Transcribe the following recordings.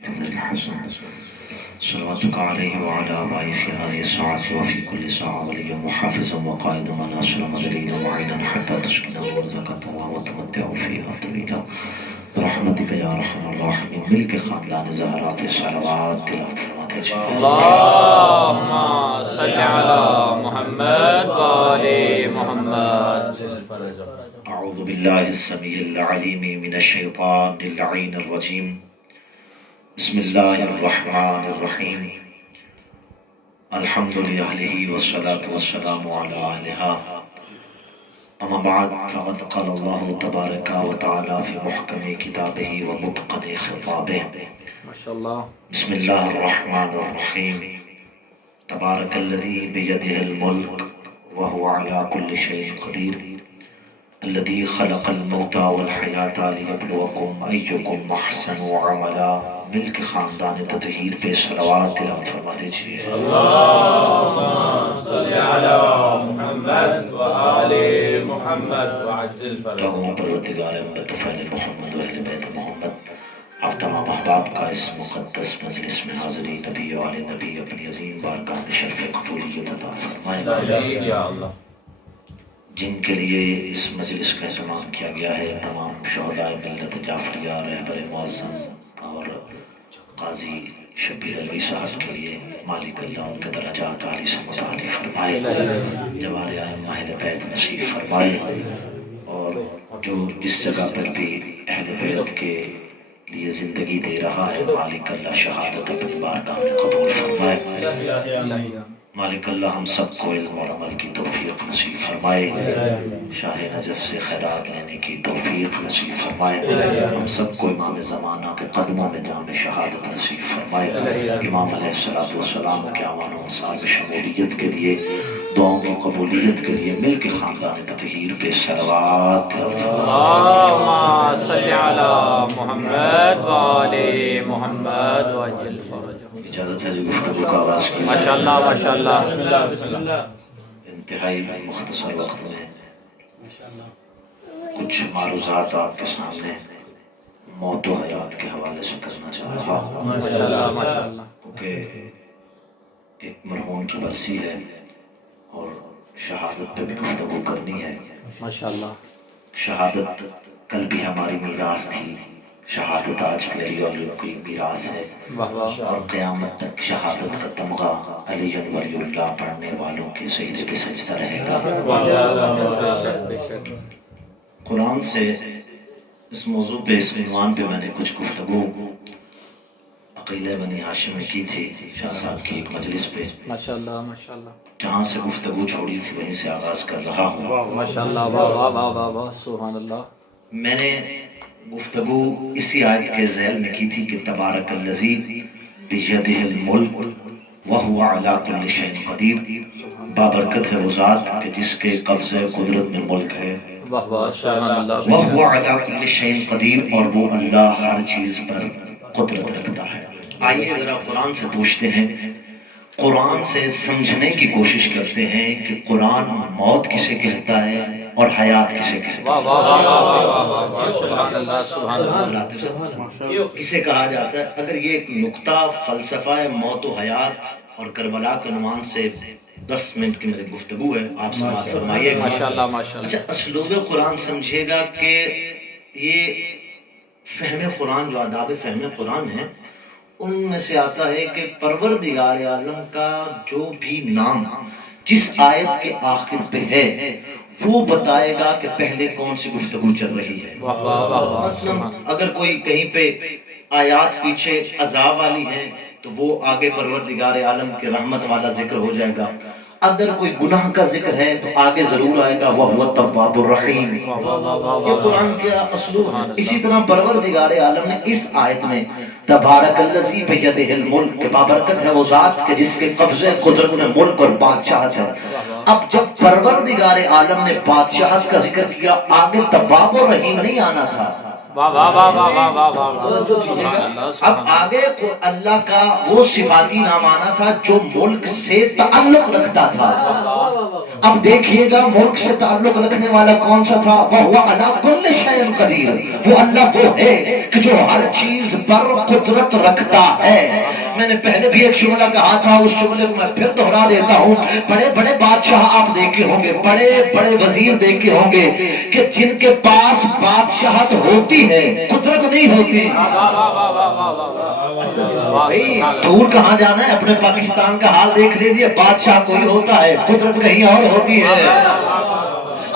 الحسن صلواتك عليه وعلى آبائه في هذه الساعة وفي كل ساعة وليا وحافظا وقائدا وناصرا ودليلا معينا حتى تسكنه ورزقك وتمتعه فيها طويلا برحمتك يا ارحم الراحمين. مل کے خاندان زہرا پہ صلوات تلاوت فرماتے جائیں. اللهم صل على محمد وآل محمد. اعوذ باللہ السمیع العلیم من الشیطان اللعین الرجیم. بسم اللہ الرحمن الرحیم. الحمد للہ والصلاة والسلام علی اہلہا. اما بعد فقد قال اللہ تبارک و تعالی فی محکم کتابہ و متقن خطابہ. ماشاءاللہ. بسم اللہ الرحمن الرحیم. تبارک الذی بیدہ الملک وهو على كل شيء قدیر. الذي خلق الموت والحیاة لیبلوکم ایکم احسن عملا. مل کے خاندان تطہیر پہ صلوات تلاوت فرما دیجیے. اللهم صل على محمد وآل محمد وعجل فرجهم. لہو پروردگار امت فعل محمد و اہل بیت محمد، آپ تمام احباب کا اس مقدس مجلس میں حاضری نبی و آل نبی اپنی عظیم بارگاہ میں شرف قبولیت عطا فرمائے. یا اللہ. جن کے لیے اس مجلس کا اہتمام کیا گیا ہے، تمام شہداء ملت جعفریہ، رہبر معظم اور قاضی شبیر علوی صاحب کے لیے مالک اللہ ان کے درجات عالی سے متعالی فرمائے، جوار ائمہ اہل بیت نصیب فرمائے، اور جو جس جگہ پر بھی اہل بیت کے لیے زندگی دے رہا ہے مالک اللہ شہادت اپنی بارگاہ میں قبول فرمائے. مالک اللہ ہم سب کو علم اور عمل کی توفیق نصیب فرمائے، شاہ نجف سے خیرات لینے کی توفیق نصیب فرمائے، ہم سب کو امام زمانہ کے قدموں میں جام شہادت نصیب فرمائے. امام علیہ السلام کے اعوان و انصار شمولیت کے لیے، دعاؤں کی قبولیت کے لیے مل کے خاندان تطہیر پہ صلوات. اللهم صل على محمد وآل محمد وعجل فرجهم. اجازت ہے جو گفتگو کا آغاز کیا. ماشاءاللہ ماشاءاللہ. بسم اللہ. انتہائی مختصر وقت میں کچھ معروضات آپ کے سامنے موت و حیات کے حوالے سے کرنا چاہ رہا ہوں، ماشاءاللہ ماشاءاللہ. کیونکہ ایک مرحوم کی برسی ہے اور شہادت پہ بھی گفتگو کرنی ہے. ماشاءاللہ. شہادت کل بھی ہماری میراث تھی، شہادت آج بھی علی ولی کی میراث ہے، واہ واہ. اور قیامت تک شہادت کا تمغہ علی ولی اللہ پڑھنے والوں کے سجدے پہ سجدہ رہے گا. قرآن سے اس موضوع پہ، اس عنوان پہ میں نے کچھ گفتگو عقیلہ بنی ہاشم میں کی تھی شاہ صاحب کی ایک مجلس پہ. ماشاءاللہ ماشاءاللہ. جہاں سے گفتگو چھوڑی تھی وہیں سے آغاز کر رہا ہوں. ماشاءاللہ. واہ واہ واہ واہ واہ. سبحان اللہ. میں نے گفتگو اسی آیت کے ذیل میں کی تھی کہ تبارک الذی بیدہ الملک وہو علی کل شیء قدیر. بابرکت ہے وہ ذات کہ جس کے قبضے قدرت میں ملک ہے. واہ واہ. سبحان اللہ. وہو علی کل شیء قدیر، اور وہ اللہ ہر چیز پر قدرت رکھتا ہے. آئیے ذرا قرآن سے پوچھتے ہیں، قرآن سے سمجھنے کی کوشش کرتے ہیں کہ قرآن موت کسے کہتا ہے اور حیات کسے کہتا ہے. واہ واہ واہ واہ واہ واہ. سبحان اللہ سبحان اللہ. کسے کہا جاتا ہے؟ اگر یہ ایک نقطہ فلسفہ موت و حیات اور کربلا کے عنوان سے 10 منٹ کی میری گفتگو ہے، آپ سماعت فرمائیے. ماشاءاللہ ماشاءاللہ. اچھا، اسلوب قرآن سمجھیے گا کہ یہ فہم قرآن، جو آداب فہم قرآن ہیں، ان میں سے آتا ہے کہ پروردگار عالم کا جو بھی نام جس آیت کے آخر پہ ہے وہ بتائے گا کہ پہلے کون سی گفتگو چل رہی ہے. واہ واہ واہ واہ. مثلا اگر کوئی کہیں پہ آیات پیچھے عذاب والی ہیں تو وہ آگے پروردگار عالم کے رحمت والا ذکر ہو جائے گا. اگر کوئی گناہ کا ذکر ہے تو آگے ضرور آئے گا وَهُوَ التَّوَّابُ الرَّحِيمُ. یہ قرآن کا اسلوب ہے. اسی طرح پروردگار عالم نے اس آیت میں تبارک الذی بیدہ الملک، کہ بابرکت ہے وہ ذات کہ جس کے قبضے قدرت میں ملک اور بادشاہت ہے. اب جب پروردگار عالم نے بادشاہت کا ذکر کیا، آگے تواب و رحیم نہیں آنا تھا. واہ واہ واہ واہ واہ واہ واہ. اب آگے اللہ کا وہ صفاتی نام آنا تھا جو ملک سے تعلق رکھتا تھا. اب دیکھیے گا ملک سے تعلق رکھنے والا کون سا تھا؟ وَهُوَ عَلَىٰ كُلِّ شَيْءٍ قَدِيرٌ، وہ اللہ وہ ہے کہ جو ہر چیز پر قدرت رکھتا ہے۔ میں نے پہلے بھی ایک جملہ کہا تھا، اس جملے کو میں پھر دہرا دیتا ہوں۔ بڑے بڑے بادشاہ آپ دیکھے ہوں گے، بڑے بڑے وزیر دیکھے ہوں گے کہ جن کے پاس بادشاہت ہوتی ہے قدرت نہیں ہوتی۔ بھئی دور کہاں جانا ہے، اپنے پاکستان کا حال دیکھ لیجئے، بادشاہ کوئی ہوتا ہے قدرت کہیں اور ہوتی ہے۔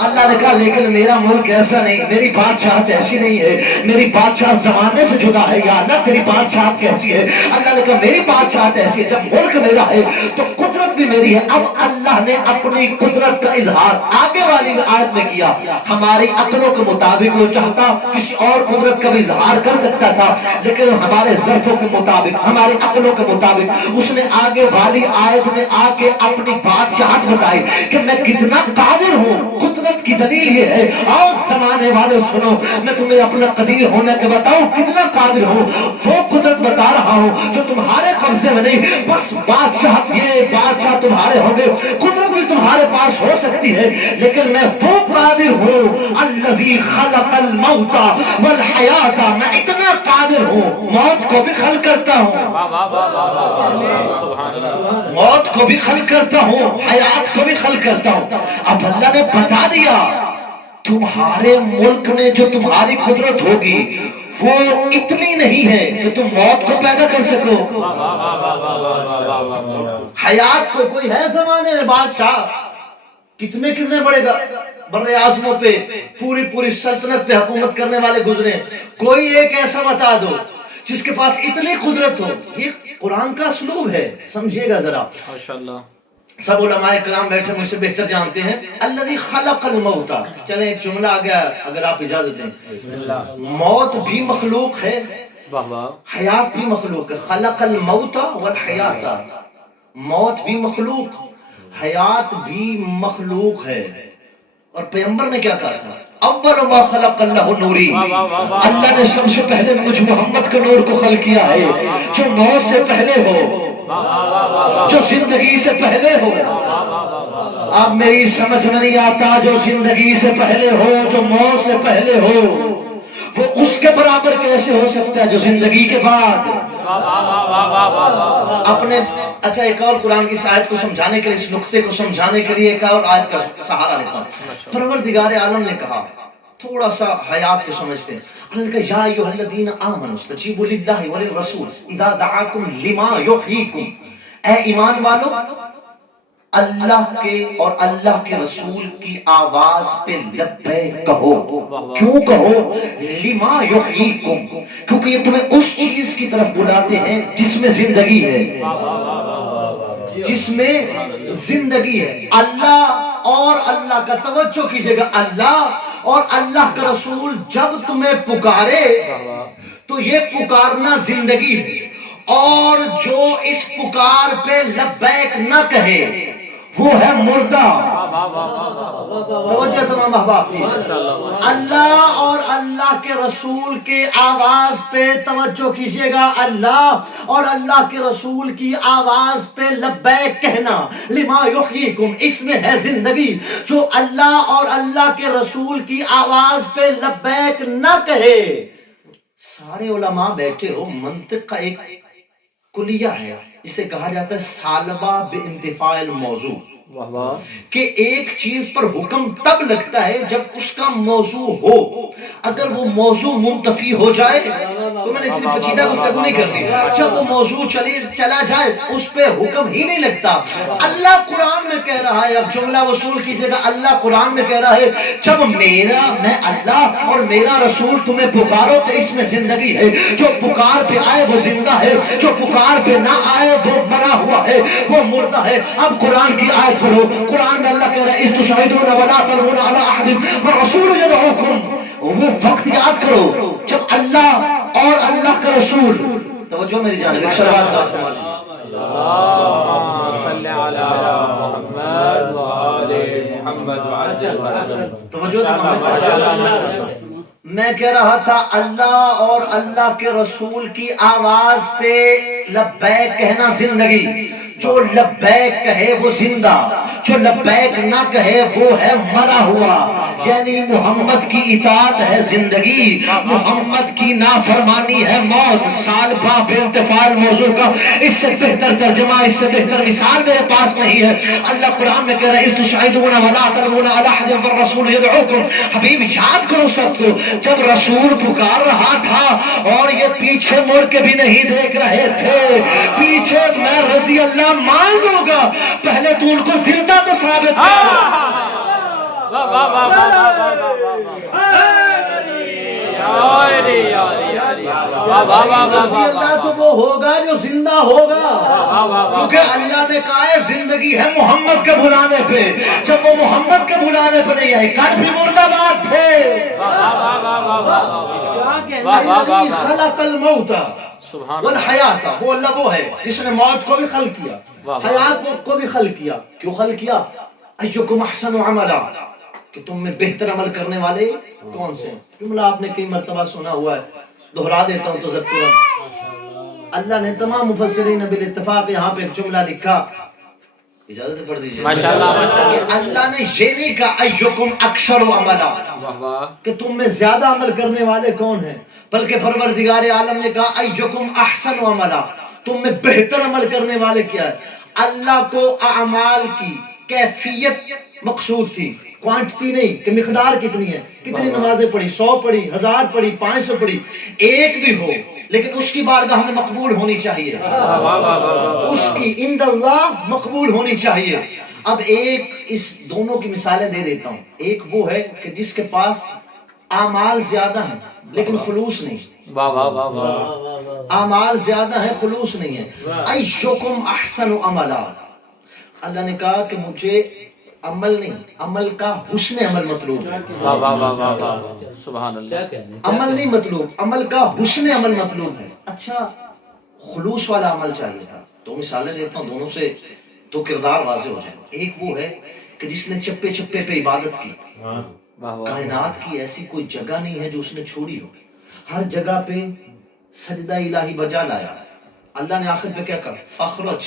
اللہ نے کہا لیکن میرا ملک ایسا نہیں، میری بادشاہت ایسی نہیں ہے، میری بادشاہت زمانے سے جدا ہے۔ یا اللہ تیری بادشاہت کیسی ہے؟ اللہ نے کہا میری بادشاہت ایسی ہے، جب ملک میرا ہے تو قدرت بھی میری ہے۔ اب اللہ نے اپنی قدرت کا اظہار آگے والی آیت میں کیا۔ ہماری عقلوں کے مطابق وہ چاہتا کسی اور قدرت کا بھی اظہار کر سکتا تھا، لیکن ہمارے ظرفوں کے مطابق، ہماری عقلوں کے مطابق اس نے آگے والی آیت میں آ کے اپنی بادشاہت بتائی کہ میں کتنا قادر ہوں۔ قدرت کی دلیل یہ ہے، آؤ زمانے والے سنو، میں تمہیں اپنا قدیر ہونے کے بتاؤں کتنا قادر ہوں۔ وہ قدرت بتا رہا ہوں جو تمہارے قبضے میں نہیں، بس بادشاہت یہ بادشاہ تمہارے ہوں گے، قدرت بھی تمہارے پاس ہو سکتی ہے، لیکن میں وہ قادر ہوں الذی خلق الموت والحیات، میں اتنا قادر ہوں موت کو بھی خلق کرتا ہوں، موت کو بھی خلق کرتا ہوں، حیات کو بھی خلق کرتا ہوں۔ اب اللہ نے بتا دیا تمہارے ملک میں جو تمہاری قدرت ہوگی وہ اتنی نہیں ہے کہ تم موت کو پیدا کر سکو۔ حیات کو کوئی ہے زمانے میں بادشاہ کتنے بڑے بر اعظموں پہ پوری سلطنت پہ حکومت کرنے والے گزرے، کوئی ایک ایسا بتا دو جس کے پاس اتنی قدرت ہو۔ یہ قرآن کا اسلوب ہے، سمجھیے گا ذرا۔ ماشاءاللہ سب علماء کرام بیٹھے مجھ سے بہتر جانتے ہیں۔ الذی خلق الموت، چلیں ایک جملہ آ گیا اگر آپ اجازت دیں۔ موت بھی مخلوق ہے، حیات بھی مخلوق ہے۔ خلق الموت والحیات، موت بھی مخلوق، حیات بھی مخلوق ہے۔ اور پیغمبر نے کیا کہا تھا؟ اول ما خلق اللہ نوری، اللہ نے سب سے پہلے مجھ محمد کے نور کو خلق کیا ہے، جو موت سے پہلے ہو، جو زندگی سے پہلے ہو۔ اب میری سمجھ میں نہیں آتا، جو زندگی سے پہلے ہو، جو موت سے پہلے ہو، وہ اس کے برابر کیسے ہو سکتا ہے جو زندگی کے بعد؟ اپنے اچھا ایک اور قرآن کی اس آیت کو سمجھانے کے لیے، اس نقطے کو سمجھانے کے لیے ایک اور آیت کا سہارا لیتا ہوں۔ پروردگار عالم نے کہا، تھوڑا سا حیات کو سمجھتے ہیں، انہوں نے کہا یا ایھا الذین آمنوا استجیبوا للہ وللرسول اذا دعاکم لما یحییکم، اے ایمان والو اللہ کے اور اللہ کے رسول کی آواز پہ لبیک کہو۔ کیوں کہو؟ لما یحییکم، کیونکہ یہ تمہیں اس چیز کی طرف بلاتے ہیں جس میں زندگی ہے، جس میں زندگی ہے۔ اللہ اور اللہ کا توجہ کیجئے گا، اللہ اور اللہ کا رسول جب تمہیں پکارے تو یہ پکارنا زندگی ہے، اور جو اس پکار پہ لبیک نہ کہے وہ ہے مردہ۔ توجہ تمام احباب، اللہ اور اللہ کے رسول کے آواز پہ توجہ کیجئے گا، اللہ اور اللہ کے رسول کی آواز پہ لبیک کہنا، لما یحییکم، اس میں ہے زندگی۔ جو اللہ اور اللہ کے رسول کی آواز پہ لبیک نہ کہے، سارے علماء بیٹھے ہو، منطق کا ایک کلیہ ہے، اسے کہا جاتا ہے سالبہ بانتفاع الموضوع، کہ ایک چیز پر حکم تب لگتا ہے جب اس کا موضوع ہو۔ اگر وہ موضوع منتفی ہو جائے تو میں نے اتنی پیچیدہ گفتگو نہیں کرنی، جب وہ موضوع چلا جائے اس پہ حکم ہی نہیں لگتا۔ اللہ قرآن میں کہہ رہا ہے، اب جملہ وصول کیجئے گا، اللہ قرآن میں کہہ رہا ہے جب میں اللہ اور میرا رسول تمہیں پکارو تو اس میں زندگی ہے، جو پکار پہ آئے وہ زندہ ہے، جو پکار پہ نہ آئے وہ مرا ہوا ہے، وہ مردہ ہے۔ اب قرآن کی آیت پڑھو، قرآن میں اللہ کہہ رہا ہے اذ تسعدون ولا تلوون علی احد والرسول یدعوکم، وہ وقت یاد کرو جب اللہ اور اللہ کا رسول، توجہ میری جانب، ایک شروعات کا سوال ہے، اللہم صلی علی محمد وآل محمد، توجہ میں کہہ رہا تھا اللہ اور اللہ کے رسول کی آواز پہ لبیک کہنا زندگی، جو لبیک کہے وہ زندہ، جو لبیک نہ کہے وہ ہے مرا ہوا. یعنی محمد کی اطاعت ہے زندگی، محمد کی نافرمانی ہے موت. سال باب انتفال موضوع کا اس سے بہتر ترجمہ، اس سے بہتر مثال میرے پاس نہیں ہے. اللہ قرآن میں کہہ رہا ہے اِذْ تُسْعِدُونَ وَلَا تَلْوُونَ عَلَىٰ أَحَدٍ وَالرَّسُولُ يَدْعُوكُمْ. حبیب یاد کرو اس وقت کو جب رسول پکار رہا تھا اور یہ پیچھے مڑ کے بھی نہیں دیکھ رہے تھے. پیچھے میں رضی اللہ مان لوں گا، پہلے تو ان کو زندہ تو ثابت کر. رضی اللہ تو وہ ہوگا جو زندہ ہوگا، کیونکہ اللہ نے کہا ہے زندگی ہے محمد کے بلانے پہ. جب وہ محمد کے بلانے پہ نہیں آئے کل بھی مردہ باد تھے. الذی خلق الموت والحیات، وہ اللہ وہ ہے جس نے موت کو بھی خلق کیا، حیات کو بھی خلق کیا. کیوں خلق کیا؟ ایکم احسن عملا، کہ تم میں بہتر عمل کرنے والے کون سے ہیں. جملہ آپ نے کئی مرتبہ سنا ہوا ہے، دہرا دیتا ہوں تذکرا. اللہ نے تمام مفسرین بالاتفاق یہاں پہ ایک جملہ لکھا، اجازت پڑھ دیجیے. اللہ نے یہ نہیں کہا ایکم اکثر عملا کہ تم میں زیادہ عمل کرنے والے کون ہیں، بلکہ پروردگار عالم نے کہا ایکم احسن عملا، تم میں بہتر عمل کرنے والے کیا ہے. اللہ کو اعمال کی کیفیت مقصود تھی، کوانٹٹی نہیں کہ مقدار کتنی ہے، کتنی نمازیں پڑھی، 100 پڑھی، 1000 پڑھی، 500 پڑھی، ایک بھی ہو لیکن اس کی بارگاہ میں مقبول ہونی چاہیے، اس کی عند اللہ مقبول ہونی چاہیے. اب ایک اس دونوں کی مثالیں دے دیتا ہوں. ایک وہ ہے کہ جس کے پاس اعمال زیادہ ہیں لیکن خلوص نہیں، اعمال زیادہ ہیں خلوص نہیں ہے. ایشکم احسن عملا، اللہ نے کہا کہ مجھے عمل نہیں، عمل کا حسن عمل مطلوب ہے. سبحان اللہ. عمل نہیں مطلوب، عمل کا حسن عمل مطلوب ہے. اچھا خلوص والا عمل چاہیے تھا. تو مثالیں دیتا ہوں دونوں سے تو کردار واضح ہو جائے. ایک وہ ہے کہ جس نے چپے چپے پہ عبادت کی، کائنات کی ایسی کوئی جگہ نہیں ہے جو اس نے چھوڑی ہو، ہر جگہ پہ سجدہ الہی بجا لایا. اللہ نے آخر پہ کیا کہا؟ فخرج،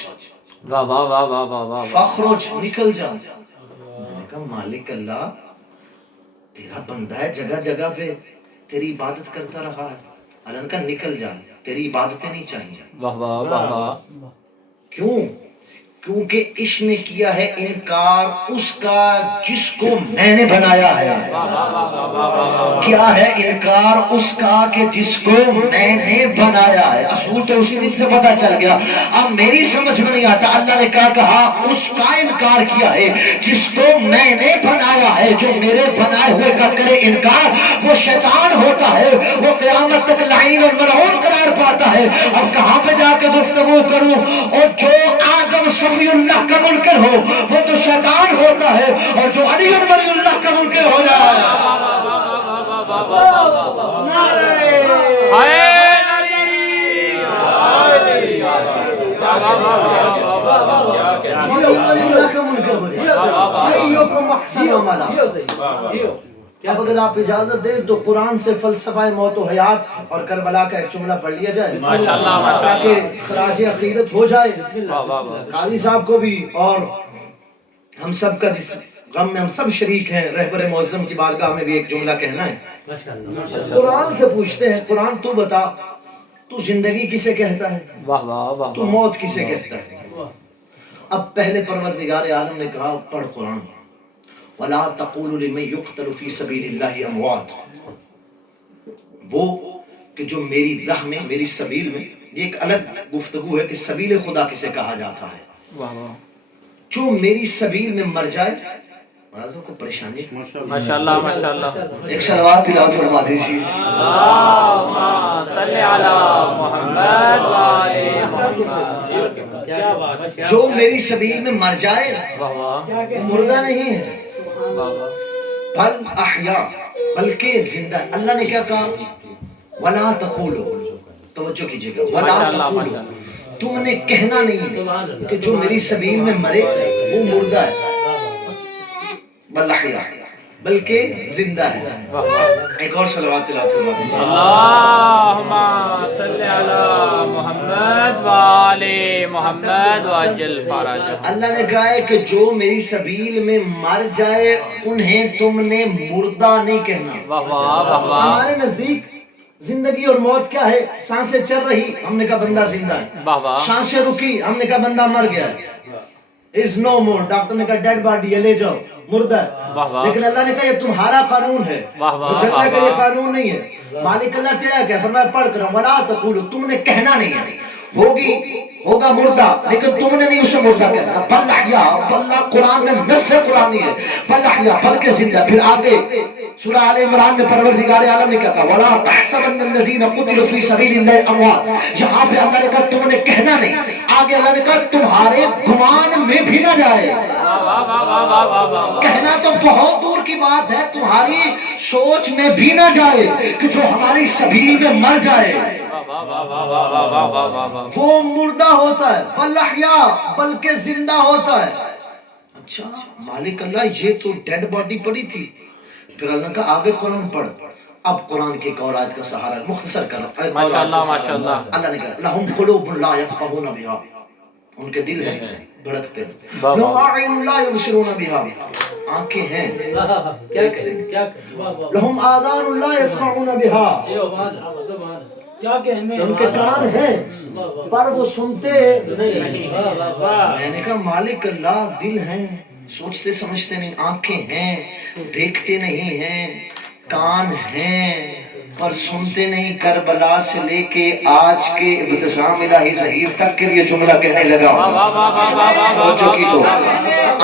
فخرج، نکل جا. میں نے کہا مالک اللہ تیرا بندہ ہے، جگہ جگہ پہ تیری عبادت کرتا رہا ہے. اللہ نے کہا نکل جا، تیری عبادتیں نہیں چاہیے. کیوں؟ کیونکہ اس نے کیا ہے انکار اس کا جس کو میں نے بنایا ہے. کیا ہے انکار اس کا کہ جس کو میں نے بنایا ہے. اصول تو اسی دن سے پتا چل گیا. اب میری سمجھ میں نہیں آتا. اللہ نے کہا اس کا انکار کیا ہے جس کو میں نے بنایا ہے. جو میرے بنائے ہوئے کا کرے انکار وہ شیطان ہوتا ہے، وہ قیامت تک لعین اور ملعون قرار پاتا ہے. اب کہاں پہ جا کے گفتگو کروں؟ اور جو آدم صفی اللہ کا منکر ہو وہ تو شیطان ہوتا ہے، اور جو علی اور ولی اللہ کا منکر ہو جائے اب اگر آپ اجازت دیں تو قرآن سے فلسفہ موت و حیات اور کربلا کا ایک جملہ پڑھ لیا جائے تاکہ خراج عقیدت ہو جائے قاضی صاحب کو بھی، اور ہم سب کا جس غم میں ہم سب شریک ہیں. رہبر معظم کی بارگاہ میں بھی ایک جملہ کہنا ہے. قرآن سے پوچھتے ہیں قرآن تو بتا تو زندگی کسے کہتا ہے، تو موت کسے کہتا ہے. اب پہلے پروردگار عالم نے کہا پڑھ قرآن. وَلَا تَقُولُ لِمَنْ يُقْتَلُ فِي سَبِيلِ اللَّهِ أَمْوَاتٌ، وہ کہ جو میری راہ میں، میری سبیل میں، یہ ایک الگ گفتگو ہے کہ سبیل خدا کسے کہا جاتا ہے. جو میری سبیل میں مر جائے. مرازوں کو پریشانی ماشاءاللہ ماشاءاللہ. ایک شلوات تلاوت فرما دیجیے. اللہم صلی علی محمد جو میری سبیل میں مر جائے وہ مردہ نہیں ہے، بل احیا، بلکہ زندہ. اللہ نے کیا کہا؟ وَلَا تَقُولُ، توجہ کیجئے گا، وَلَا تَقُولُ، تم نے کہنا نہیں ہے کہ جو میری سبیل میں مرے وہ مردہ ہے، بل احیا، بلکہ زندہ ہے. ایک اور صلوات تلاوت فرما دیجیے. اللہم صلی علی محمد وآلہ محمد وعجل فرجہ. اللہ نے کہا ہے کہ جو میری سبیل میں مر جائے انہیں تم نے مردہ نہیں کہنا. واہ واہ واہ واہ. ہمارے نزدیک زندگی اور موت کیا ہے؟ سانسیں چل رہی ہم نے کہا بندہ زندہ ہے. واہ واہ. سانسیں رکی ہم نے کہا بندہ مر گیا ہے. از نو مور. ڈاکٹر نے کہا ڈیڈ باڈی ہے لے جاؤ مردہ ہے. واہ واہ. لیکن اللہ نے کہا یہ تمہارا قانون ہے. واہ واہ. مجھے اللہ کا یہ قانون نہیں ہے. مالک اللہ تیرا کیا فرمایا پڑھ کر ولا تقولوا تم نے کہنا نہیں ہے ہوگا مردہ لیکن تم نے نہیں اسے مردہ کہنا. بل احیا بلّہ قرآن میں نص قرآن نہیں ہے بل احیا بلکہ زندہ. پھر آگے سورہ آل عمران میں پروردگار عالم نے کہا ولا تحسبن الذین قتلوا فی سبیل اللہ اموات. یہاں پہ اللہ نے کہا تم نے کہنا نہیں. آگے اللہ نے کہا تمہارے گمان میں بھی نہ جائے. کہنا تو بہت دور کی بات ہے تمہاری سوچ میں بھی نہ جائے کہ جو ہماری سبیل میں مر جائے وہ مردہ ہوتا ہے. بل احیا بلکہ زندہ ہوتا ہے. اچھا مالک اللہ یہ تو ڈیڈ باڈی پڑی تھی. پھر اللہ کا آگے قرآن پڑھ. اب قرآن کی ایک اور آیت کا سہارا مختصر کرو. ماشاءاللہ ماشاءاللہ. اللہ نے کہا لہم قلوب لا یفقہون بہا. ان کے دل ہیں بھڑکتے ہیں. لہم اعین لا یبصرون بہا. آنکھیں ہیں لہم آذان لا یسمعون بہا. ان کے کان ہیں پر وہ سنتے نہیں. میں نے کہا مالک اللہ دل ہیں سوچتے سمجھتے نہیں. آنکھیں ہیں دیکھتے نہیں ہیں. کان ہیں پر سنتے نہیں. کربلا سے لے کے آج کے ابتسام الہی ظہیر تک کے لیے جملہ کہنے لگا ہو چکی. تو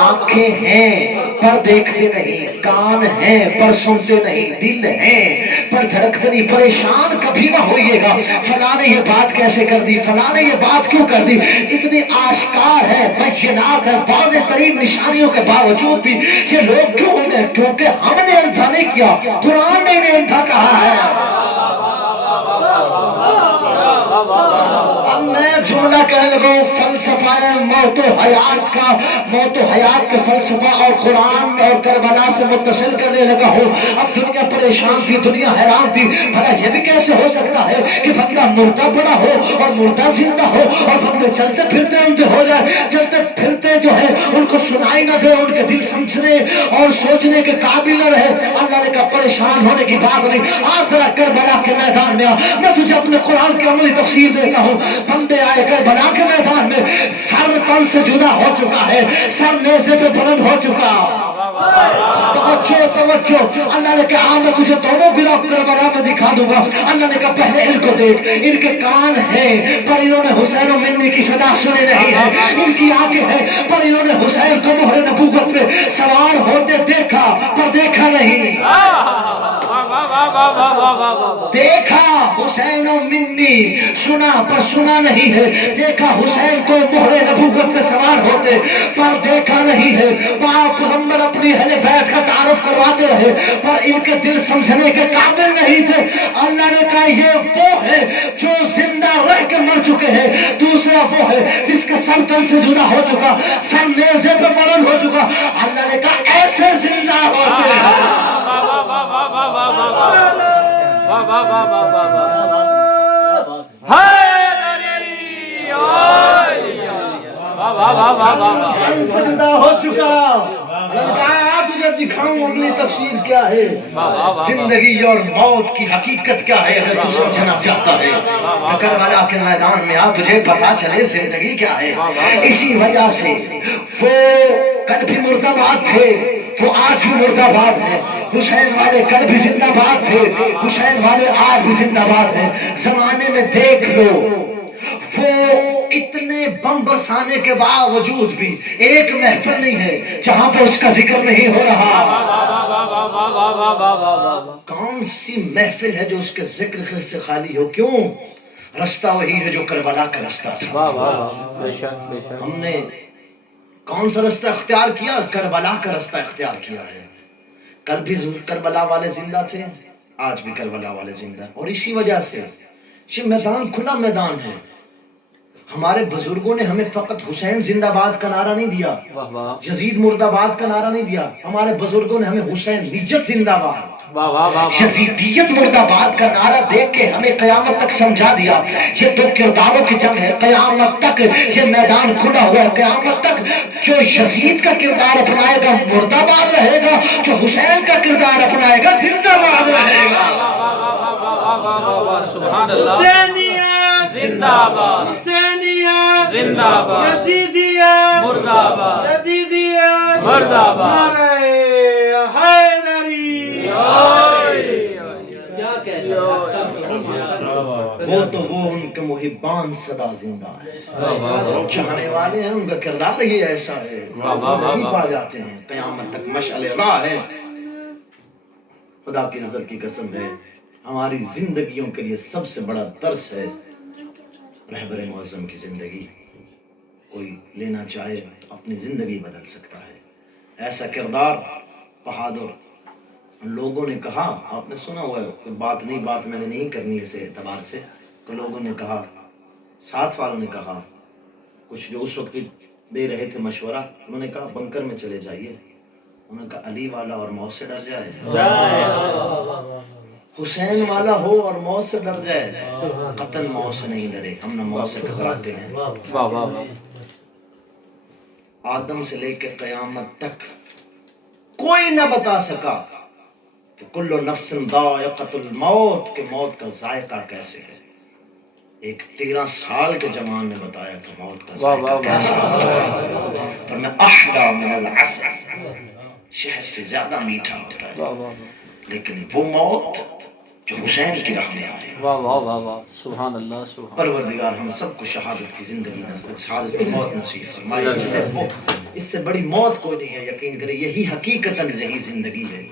آنکھیں ہیں پر دیکھتے نہیں. کان ہیں پر سنتے نہیں. دل ہیں پر دھڑکتے نہیں. پریشان کبھی نہ ہوئیے گا فلاں نے یہ بات کیسے کر دی فلاں نے یہ بات کیوں کر دی. اتنی آشکار ہے بینات ہے واضح ترین نشانیوں کے باوجود بھی یہ لوگ کیوں ہو گئے؟ کیونکہ ہم نے اندھا نہیں کیا قرآن نے انہیں اندھا کہا ہے. اب میں جملہ کہنے لگا ہوں فلسفہ موت و حیات کا. موت و حیات کے فلسفہ اور قرآن اور کربلا سے متصل کرنے لگا ہوں. اب دنیا پریشان تھی دنیا حیران تھی. بھلا یہ بھی کیسے ہو سکتا ہے کہ بندہ مردہ پڑا ہو اور مردہ زندہ ہو اور بندے چلتے پھرتے اندھے ہو جائے. چلتے پھرتے جو ہے ان کو سنائی نہ دے. ان کے دل سمجھنے اور سوچنے کے قابل نہ رہے. اللہ نے کہا پریشان ہونے کی بات نہیں. آج ذرا کربلا کے میدان میں میں تجھے اپنے قرآن کی عملی تفسیر دیتا ہوں. بندے آئے کربلا کے میدان میں سر تن سے جدا ہو چکا ہے. سر نیزے پہ بلند ہو چکا. توجہ. اللہ نے کہا میں تجھے دونوں گروہ کربلا میں دکھا دوں گا. اللہ نے کہا پہلے ان کو دیکھ. ان کے کان ہیں پر انہوں نے حسین و منی کی صدا سنی نہیں ہے. ان کی آنکھیں ہیں پر انہوں نے حسین کو مہر نبوت پہ سوار ہوتے دیکھا پر دیکھا نہیں. دیکھا حسین و منی سنا پر سنا نہیں ہے. دیکھا حسین کو مہر نبوت پہ سوار ہوتے پر دیکھا نہیں ہے. پاک پیغمبر اپنی اہل بیت کا تعارف کرواتے رہے پر ان کے دل سمجھنے کے قابل نہیں تھے. اللہ نے کہا یہ وہ ہے جو زندہ رہ کے مر چکے ہیں. دوسرا وہ ہے جس کا سر تن سے جدا ہو چکا سر نیزے پہ بلند ہو چکا. اللہ نے کہا ایسے زندہ ہوتے ہیں. زندہ ہو چکا. تجھے دکھاؤں اگلی تفسیر کیا ہے. زندگی اور موت کی حقیقت کیا ہے اگر تو سمجھنا چاہتا ہے تو کربلا کے میدان میں آ تجھے پتا چلے زندگی کیا ہے. اسی وجہ سے وہ کل بھی مردہ باد تھے وہ آج بھی مردہ باد ہیں. حسین والے کل بھی زندہ باد تھے حسین والے آج بھی زندہ باد ہیں. زمانے میں دیکھ لو وہ اتنے بم برسانے کے باوجود بھی ایک محفل نہیں ہے جہاں پہ اس کا ذکر نہیں ہو رہا. کون سی محفل ہے جو اس کے ذکر سے خالی ہو؟ کیوں؟ رستہ وہی ہے جو کربلا کا رستہ تھا. ہم نے کون سا رستہ اختیار کیا؟ کربلا کا رستہ اختیار کیا ہے. کل بھی کربلا والے زندہ تھے آج بھی کربلا والے زندہ. اور اسی وجہ سے یہ میدان کھلا میدان ہے. ہمارے بزرگوں نے ہمیں فقط حسین زندہ باد کا نعرہ نہیں دیا یزید مردہ باد کا نعرہ نہیں دیا. ہمارے بزرگوں نے ہمیں حسین نجت زندہ باد یزیدیت مردآباد کا نعرہ دے کے ہمیں قیامت تک سمجھا دیا یہ دو کرداروں کی جنگ ہے، قیامت تک یہ میدان کھلا ہوا ہے، قیامت تک جو یزید کا کردار اپنائے گا مردآباد رہے گا، جو حسین کا کردار اپنائے گا زندہ باد رہے گا۔ سبحان اللہ، حسینیت زندہ باد، حسینیت زندہ باد، یزیدیت مردہ باد، یزیدیت مردہ باد، نعرہ حیدری۔ کیا کہتے وہ تو وہ ان کے محبان سدا زندہ ہے، چاہنے والے ہیں، ان کا کردار ہی ایسا ہے، نہیں پا جاتے ہیں، قیامت تک مشعل راہ ہے۔ خدا کی عزت کی قسم ہے، ہماری زندگیوں کے لیے سب سے بڑا درس ہے رہبر معظم کی زندگی۔ کوئی لینا چاہے تو اپنی زندگی بدل سکتا ہے، ایسا کردار بہادر۔ لوگوں نے کہا، آپ نے سنا ہوا ہے، بات میں نے نہیں کرنی اس اعتبار سے کہ لوگوں نے کہا، ساتھ والوں نے کہا، کچھ جو اس وقت دے رہے تھے مشورہ، انہوں نے کہا بنکر میں چلے جائیے۔ انہوں نے کہا علی والا اور موت سے ڈر جائے، حسین والا ہو اور موت سے ڈر جائے، قتل موت سے نہیں ڈرے، ہم نہ موت سے گھبراتے ہیں۔ آدم سے لے کے قیامت تک کوئی نہ بتا سکا کہ کل نفس ذائقۃ الموت، کہ موت کا ذائقہ کیسے ہے۔ ایک 13 سال کے جوان نے بتایا کہ موت کا ذائقہ کیسا ہے، فرمایا احلی من العسل، شہد سے زیادہ میٹھا ہوتا ہے، لیکن وہ موت جو حسین کی راہ میں آئے۔ سبحان اللہ، سبحان پروردگار ہم سب کو شہادت کی زندگی نصیب، شہادت کی موت نصیب فرمائے۔ اس سے بڑی موت کوئی نہیں ہے، یقین کرے یہی حقیقتاً یہی زندگی ہے۔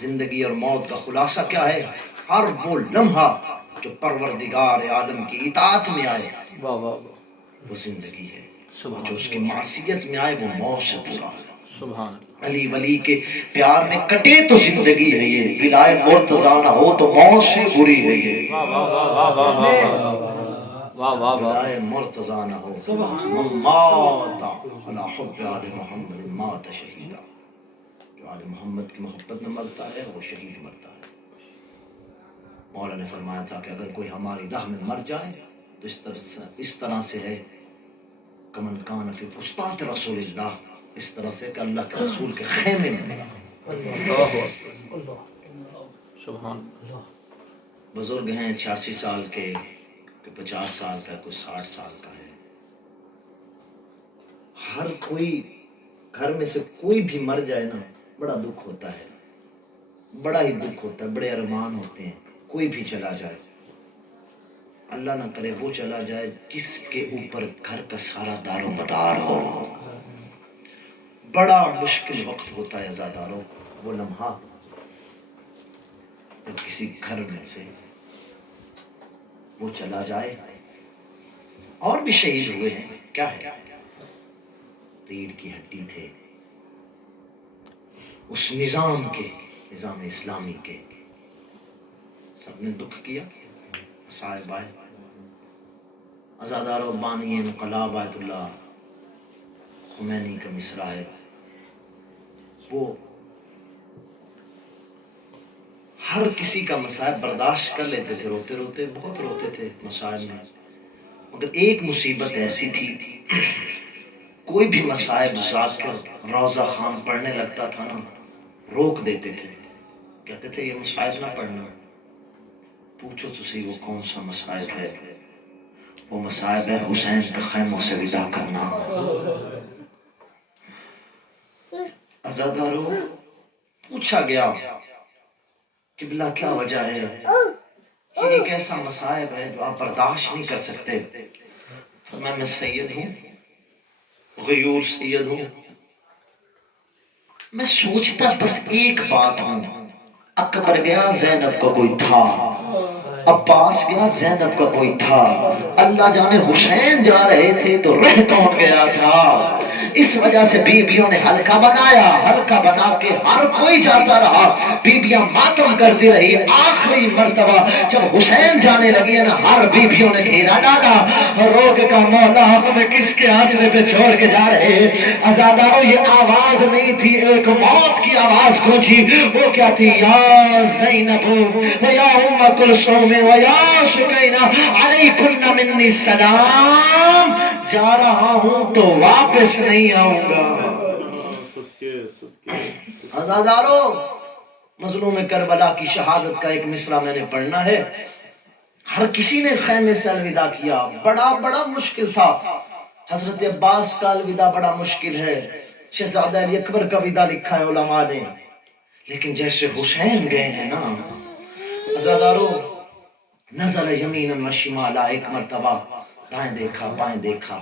زندگی اور موت کا خلاصہ کیا ہے؟ ہر وہ لمحہ جو پروردگار عالم کی اطاعت میں آئے وہ زندگی ہے، جو اس کی معصیت میں آئے وہ موت سے پورا ہے۔ سبحان علی ولی کے پیار میں کٹے تو زندگی ہے یہ، ولائے مرتضیٰ نہ ہو تو موت سے بری ہے یہ، ولائے مرتضیٰ نہ ہو من مات علی حب آل محمد مات شہیدا، جو آل محمد کی محبت میں مرتا ہے وہ شہید مرتا ہے۔ مولا نے فرمایا تھا کہ اگر کوئی ہماری راہ میں مر جائے تو اس طرح سے ہے کمن کان فی فسطاط رسول اللہ، اس طرح سے کہ اللہ کے رسول کے خیمے میں ملا۔ سبحان بزرگ ہیں 86 سال کے، کوئی 50 سال کا، کوئی 60 سال کا ہے۔ ہر کوئی گھر میں سے کوئی بھی مر جائے نا بڑا دکھ ہوتا ہے، بڑا ہی دکھ ہوتا ہے، بڑے ارمان ہوتے ہیں۔ کوئی بھی چلا جائے، اللہ نہ کرے وہ چلا جائے جس کے اوپر گھر کا سارا دار و مدار ہو۔ بڑا مشکل وقت ہوتا ہے عزاداروں، وہ لمحہ جب کسی گھر میں سے وہ چلا جائے۔ اور بھی شہید ہوئے ہیں، کیا ہے، ریڑھ کی ہڈی تھے اس نظام کے، نظام اسلامی کے، سب نے دکھ کیا، صاحب آئے، عزادار و بانی انقلاب آیت اللہ خمینی کا مصرع ہے، وہ ہر کسی کا مصائب برداشت کر لیتے تھے، روتے روتے بہت روتے تھے مصائب میں، مگر ایک مصیبت ایسی تھی، کوئی بھی مصائب ذاکر روضہ خان پڑھنے لگتا تھا نا روک دیتے تھے، کہتے تھے یہ مصائب نہ پڑھنا، پوچھو تو صحیح وہ کون سا مصائب ہے؟ وہ مصائب ہے حسین کا خیموں سے ودا کرنا۔ عزاداروں پوچھا گیا قبلہ کیا وجہ ہے؟ یہ ایک ایسا مصائب ہے جو آپ برداشت نہیں کر سکتے۔ فرمایا میں سید ہوں، غیور سید ہوں، میں سوچتا بس ایک بات ہوں، اکبر گیا زینب کا کوئی تھا، عباس گیا، زینب کا کوئی تھا، اللہ جانے حسین جا رہے تھے تو رہ کون گیا تھا. اس وجہ سے بیویوں نے حلقہ بنایا، حلقہ بنا کے ہر کوئی جاتا رہا، بیویاں ماتم کرتی رہی. آخری مرتبہ جب حسین جانے لگی نا، ہر بیویوں نے گھیرا ڈالا اور روک کا مولا ہمیں کس کے آسرے پہ چھوڑ کے جا رہے. عزادارو یہ آواز نہیں تھی، ایک موت کی آواز گونجی. وہ کیا تھی؟ یا زینب و یا ام کلثوم و یا سکینہ علیکن منی السلام، جا رہا ہوں تو واپس نہیں آؤں گا. عزادارو مظلوم کربلا کی شہادت کا ایک مصرع میں نے پڑھنا ہے. ہر کسی نے خیمے سے الوداع کیا، بڑا مشکل تھا. حضرت عباس کا الوداع بڑا مشکل ہے، شہزادہ علی اکبر کا وداع لکھا ہے علماء نے، لیکن جیسے حسین گئے ہیں نا عزادارو، نظر یمیناً و شمالا، ایک مرتبہ دائیں دیکھا بائیں دیکھا،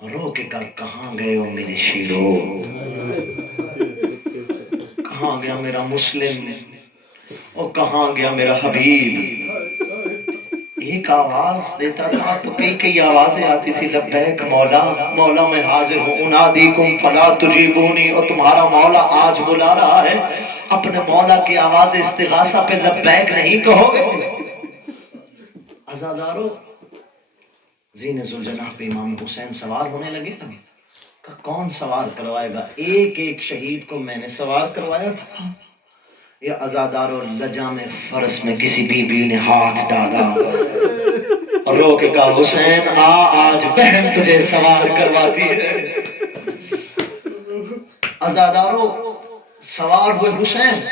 رو کے کہا کہاں گئے ہو میرے شیرو، کہاں گیا میرا مسلم، اور کہاں گیا میرا حبیب. ایک آواز دیتا تھا تو کئی آوازیں آتی تھی، لبیک مولا، مولا میں حاضر ہوں، انادیکم فلا تجیبونی، اور تمہارا مولا آج بلا رہا ہے. اپنے مولا کی آواز استغاثہ پہ لبیک نہیں کہو گے؟ عزادارو زین ذوالجناح پہ امام حسین سوار ہونے لگے نا، کہ کون سوار کروائے گا؟ ایک ایک شہید کو میں نے سوار کروایا تھا. یہ عزادارو لجام فرس میں کسی بیوی نے ہاتھ ڈالا اور رو کے کہا حسین آج بہن تجھے سوار کرواتی ہے. عزادارو سوار ہوئے حسین،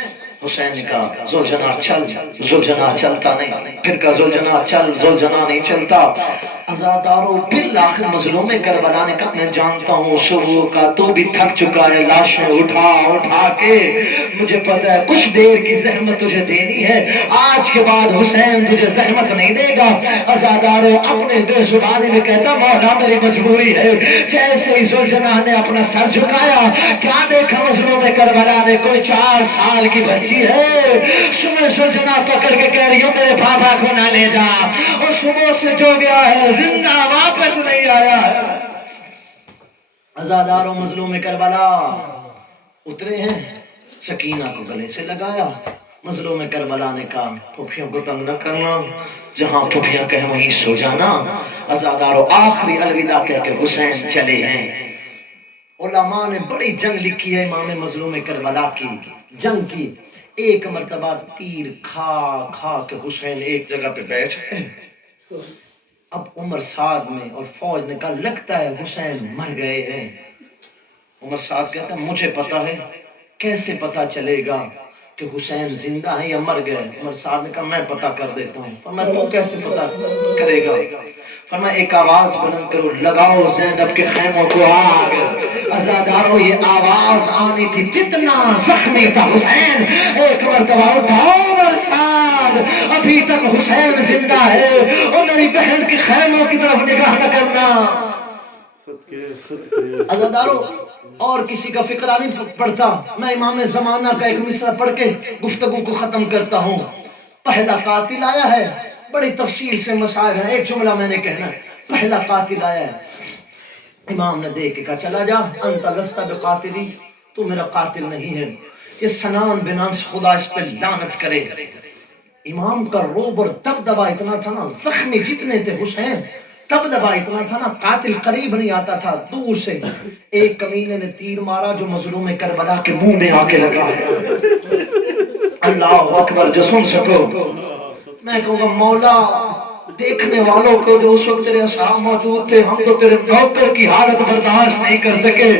حسین نے کہا ذوالجناح چل، ذوالجناح چلتا نہیں، پھر کہا ذوالجناح چل، ذوالجناح نہیں چلتا. عزادارو بالآخر مظلوم کربلا نے کہا میں جانتا ہوں صبح کا تو بھی تھک چکا ہے، لاشیں اٹھا کے، مجھے پتہ ہے کچھ دیر کی زحمت تجھے دینی ہے، آج کے بعد حسین تجھے زحمت نہیں دے گا. عزادارو اپنے بے زبانی میں کہتا مولا میری مجبوری ہے. جیسے ہی ذوالجناح نے اپنا سر جھکایا، کیا دیکھا مظلوم کربلا نے؟ کوئی 4 سال کی بچی ہے. صبح ذوالجناح پکڑ کے کہہ رہی ہو میرے بابا کو نہ لے جا، اور صبح سے جو گیا ہے زندہ واپس نہیں آیا ہے. عزادارو مظلوم کربلا اترے ہیں، سکینہ کو گلے سے لگایا. مظلوم کربلا نے کہا پھوپھیوں کو تنگ نہ کرنا، جہاں پھوپھیاں کہیں وہیں سو جانا. عزادارو آخری الوداع کہہ کے حسین چلے ہیں. علماء نے بڑی جنگ لکھی ہے امام مظلوم کربلا کی، جنگ کی. ایک مرتبہ تیر کھا کے حسین ایک جگہ پہ بیٹھے. اب عمر سعد میں اور فوج نے کہا لگتا ہے حسین مر گئے ہیں. عمر سعد کہتا ہے مجھے پتا ہے. کیسے پتا چلے گا کہ حسین زندہ ہے یا مر گئے؟ عمر سعد نے کہا میں پتا کر دیتا ہوں. فرمایا تو کیسے پتا کرے گا؟ فرمایا ایک آواز بلند کرو، لگاؤ زینب کے خیموں کو آگ. عزادارو یہ آواز آنی تھی جتنا زخمی تھا حسین. ایک مرتبہ اٹھاؤ عمر سعد، ابھی تک حسین زندہ ہے، اور میری بہن کے خیموں کی طرف نگاہ نہ کرنا. عزادارو اور کسی کا فقرہ نہیں پڑھتا، میں امام زمانہ کا ایک مصرع پڑھ کے گفتگو کو ختم کرتا ہوں. پہلا قاتل آیا ہے، بڑی تفصیل سے مسائل ہیں، ایک جملہ میں نے کہنا ہے. پہلا قاتل آیا ہے، امام نے دیکھ کے کہا چلا جا، انت لست بقاتلی، تو میرا قاتل نہیں ہے. یہ سنان بن انس خدا اس پہ لعنت کرے. امام کا روب اور دبدبا اتنا تھا نا، زخمی جتنے تھے حسین، دبدبا اتنا تھا نا، قاتل قریب نہیں آتا تھا، دور سے. ایک کمینے نے تیر مارا جو مظلوم کربلا کے منہ میں آ کے لگا ہے. اللہ اکبر. جو سن سکو میں کہوں گا مولا دیکھنے والوں کو جو اس وقت تیرے اصحاب موجود تھے، ہم تو تیرے نوکر کی حالت برداشت نہیں کر سکے،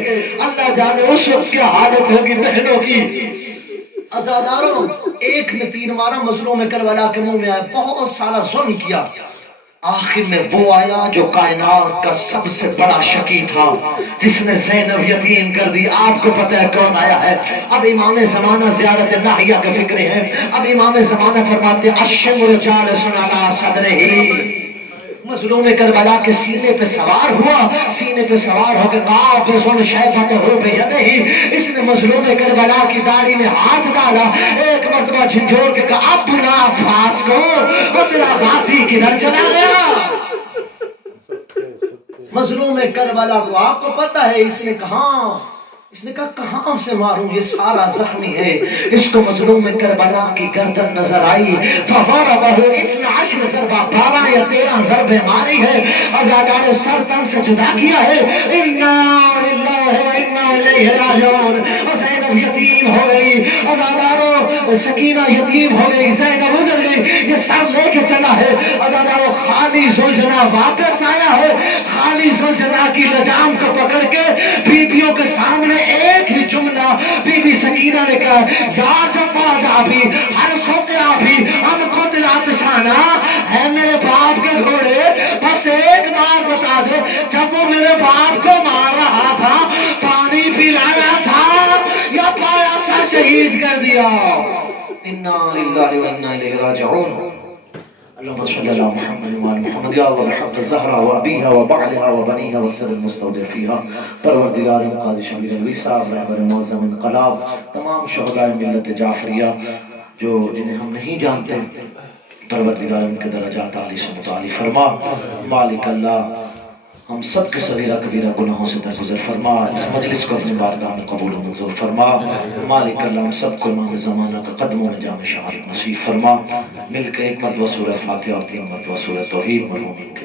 اللہ جانے اس وقت کیا حالت ہوگی بہنوں کی. عزادارو ایک نے تیر مارا مظلوم کربلا کے منہ میں آیا، بہت سارا ظلم کیا. آخر میں وہ آیا جو کائنات کا سب سے بڑا شقی تھا، جس نے زینب یتیم کر دی. آپ کو پتہ ہے کون آیا ہے؟ اب امام زمانہ زیارت ناحیہ کے فکر ہیں. اب امام زمانہ فرماتے الشمر جالس علی صدرہ، مظلوم کربلا کے سینے پہ سوار ہوا، سینے پہ سوار ہو کے قابض شیبۃ بیدہ، اس نے مظلوم کربلا کی داڑھی میں ہاتھ ڈالا، ایک مرتبہ جھنجھوڑ کے کہا ابنا عباس کو، اور تیرا غازی کدھر چلا گیا؟ مظلوم کربلا کو آپ کو پتہ ہے اس نے کہا کہاں سے ماروں، یہ سارا زخمی ہے۔ اس کو مظلوم کربلا کی گردن نظر آئی، فضربہ 12 ضربہ، 12 یا 13 ضربے ماری ہے، ازادارو سر تن سے جدا کیا ہے۔ انا للہ و انا الیہ راجعون۔ زینب یتیم ہو گئی، ازادارو سکینہ یتیم ہو گئی، زینب گزر گئی، یہ سب لے کے چلا ہے۔ ازادارو خالی زلجنا واپس آیا ہے، خالی زلجنا کی لجام کو پکڑ کے بیبیوں کے سامنے ایک ہی جملہ بی بی سکینہ نے کہا، یا جفاد آبی ہر سوکے آبی ہم قتل آتشانہ، ہے میرے باپ کے گھوڑے، بس ایک بار بتا دے، جب وہ میرے باپ کو مار رہا تھا پانی پلایا تھا یا پایا سا شہید کر دیا؟ انا للہ و انا الیہ راجعون۔ اللهم صل على محمد وعلى محمد یا اللہ بحق الزہرہ و ابیہا و بعلہا و بنیہا و سر المستودع فیہا۔ پروردگار قاضی شبیر الوی صاحب، رہبر معظم انقلاب، تمام شہداء ملت جعفریہ جو جنہیں ہم نہیں جانتے، پروردگار ان کے درجات عالی سے متعالی فرما۔ مالک اللہ ہم سب کے صغیرہ کبیرہ گناہوں سے درگزر فرما، اس مجلس کو اپنی بارگاہ میں قبول و منظور فرما۔ مالک اللہ ہم سب کو امام زمانہ کا قدموں میں جام شہادت نصیب فرما۔ مل کے ایک مرتبہ سورہ فاتحہ اور 3 مرتبہ سورہ توحید مرحومین کے